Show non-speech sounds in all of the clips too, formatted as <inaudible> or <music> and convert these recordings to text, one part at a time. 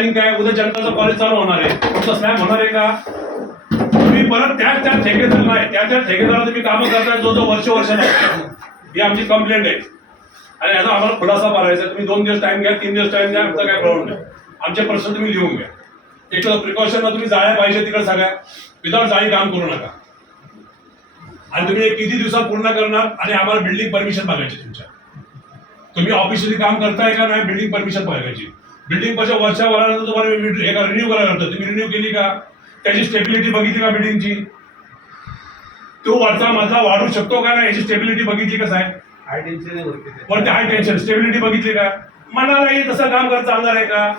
Planning काय? उद्या जनताचं college चालू होणार आहे. तुमचं स्लॅब होणार आहे का? तुम्ही परत त्याच त्या ठेकेदार नाही त्या त्या ठेकेदाराला तुम्ही कामं करताय जो जो वर्ष वर्ष नाही. ही आमची कंप्लेंट आहे. आणि याचा आम्हाला खुलासा भरायचा तुम्ही दोन दिवस टाइम घ्या तीन दिवस टाइम द्या आमचा काय प्रॉब्लेम नाही. आमचे प्रश्न तुम्ही लिहून घ्या. एक प्रिकॉशन तुम्ही जाळ्या पाहिजे तिकडे सगळ्या. विदाउट जाळी काम करू नका. आणि तुम्ही किती दिवसात पूर्ण करणार आणि आम्हाला बिल्डिंग परमिशन बघायची तुमच्या. तुम्ही ऑफिशियली काम करताय का नाही बिल्डिंग परमिशन बघायची. बिल्डिंग पक्षा वर्षाभरानंतर तुम्हाला रिन्यू करायला लागतं. तुम्ही रिन्यू केली का? त्याची स्टेबिलिटी बघितली का बिल्डिंगची तो वरचा मधला वाढू शकतो का नाही? याची स्टेबिलिटी बघितली कसं आहे हाय टेन्शन वरती. हाय टेन्शन स्टेबिलिटी बघितली का? मनाला येईल तसं काम करत चालणार आहे का?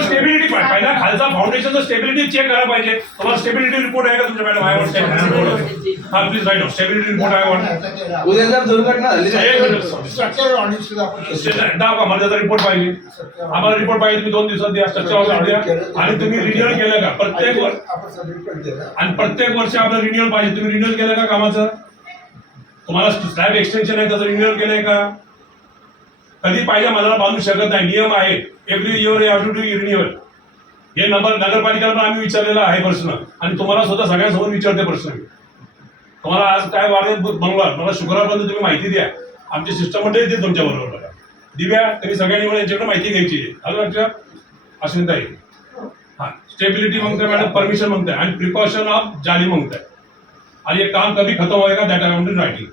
स्टेबिलिटी पहिला खालचा फाउंडेशनचा स्टेबिलिटी चेक करायला पाहिजे. तुम्हाला स्टेबिलिटी रिपोर्ट आहे का तुमच्या मॅडम आय हा प्लीज राईट स्टेबिलिटी रिपोर्ट वाट उद्या जर दुर्घटना झाली रिपोर्ट पाहिजे. आम्हाला रिपोर्ट पाहिजे. तुम्ही दोन दिवसात द्या स्ट्रक्चर द्या. आणि तुम्ही रिन्युअल केलं का? प्रत्येक वर आपण सबमिट पण केलं. आणि प्रत्येक वर्षी आपलं रिन्युअल पाहिजे. तुम्ही रिन्युअल केलं का कामाचं? तुम्हाला स्लॅब एक्सटेन्शन आहे त्याचं रिन्युअल केलंय का? कधी पाहिजे मला बांधू शकत नाही. नियम आहे every year you to do renewal हे नंबर नगरपालिकेला पण आम्ही विचारलेला आहे प्रश्न. आणि तुम्हाला स्वतः सगळ्यांसमोर विचारते प्रश्न. मी. तुम्हाला आज काय वाढत मंगळवार? मला शुक्रवारपर्यंत तुम्ही माहिती द्या. आमचे सिस्टम येते तुमच्या बरोबर बघा. दिव्या तुम्ही सगळ्यांनी मला यांच्याकडे माहिती घ्यायची आहे. आलं लक्षात आहे हा. स्टेबिलिटी मागताय मॅडम परमिशन मागताय. आणि प्रिकॉशन ऑफ जाली मागताय. आणि एक काम कधी खतम होईल का? दॅट अराउंड रायटिंग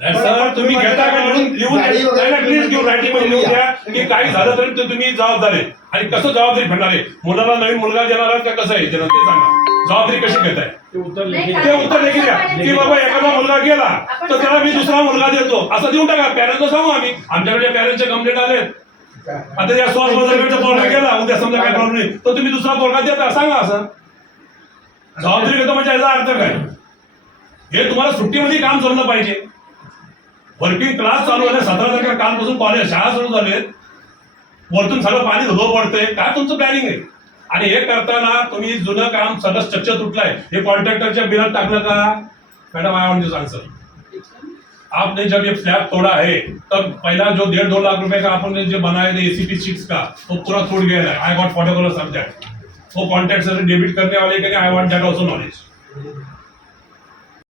नाही. सर तुम्ही घेता का लिहून लिहून गाडी वगैरे- नाही प्लीज घेऊन रायटिंगमध्ये लिहून द्या की काही झालं तरी ते तुम्ही जबाबदार आहे. आणि कसं जबाबदारी घेणार आहे? मुलाला नवीन मुलगा देणार आहात का कसं आहे? देणार ते सांगा. जबाबदारी कशी घेताय? ते उत्तर ते उत्तर देखील द्या. की बाबा एखादा मुलगा गेला तर त्याला मी दुसरा मुलगा देतो. असं देऊन टाका. पॅरेंटला सांगू आम्ही. आमच्याकडे पॅरेंटचे कंप्लेंट आलेत. आता त्या <laughs> स्वास वगैरेचा पोरगा गेला. उद्या समजा काय प्रॉब्लेम नाही. तर तुम्ही दुसरा पोरगा देता. सांगा असं. जबाबदारी घेतो म्हणजे याचा अर्थ काय? हे तुम्हाला सुट्टीमध्ये काम जमलं पाहिजे. वर्किंग क्लास चालू झाले सतरा तारखेला कालपासून कॉलेज शाळा सुरू झालेत वरतून सगळं पाणी धुलो पडतंय. काय तुमचं प्लॅनिंग आहे? आणि हे करताना तुम्ही जुनं काम सगळं स्ट्रक्चर तुटलंय. हे कॉन्ट्रॅक्टरच्या बिलात टाकलं का? मॅडम आय वॉन्ट आन्सर आपने जब ये फ्लैट तोड़ा है तब पहला जो डेढ़ दो लाख रुपए का आपने जो बनाए थे एसीपी सिक्स का वो पूरा टूट गया है आई गॉट पर्टिकुलर सब्जेक्ट वो कॉन्ट्रैक्ट डेबिट करने वाले कहने I want that also knowledge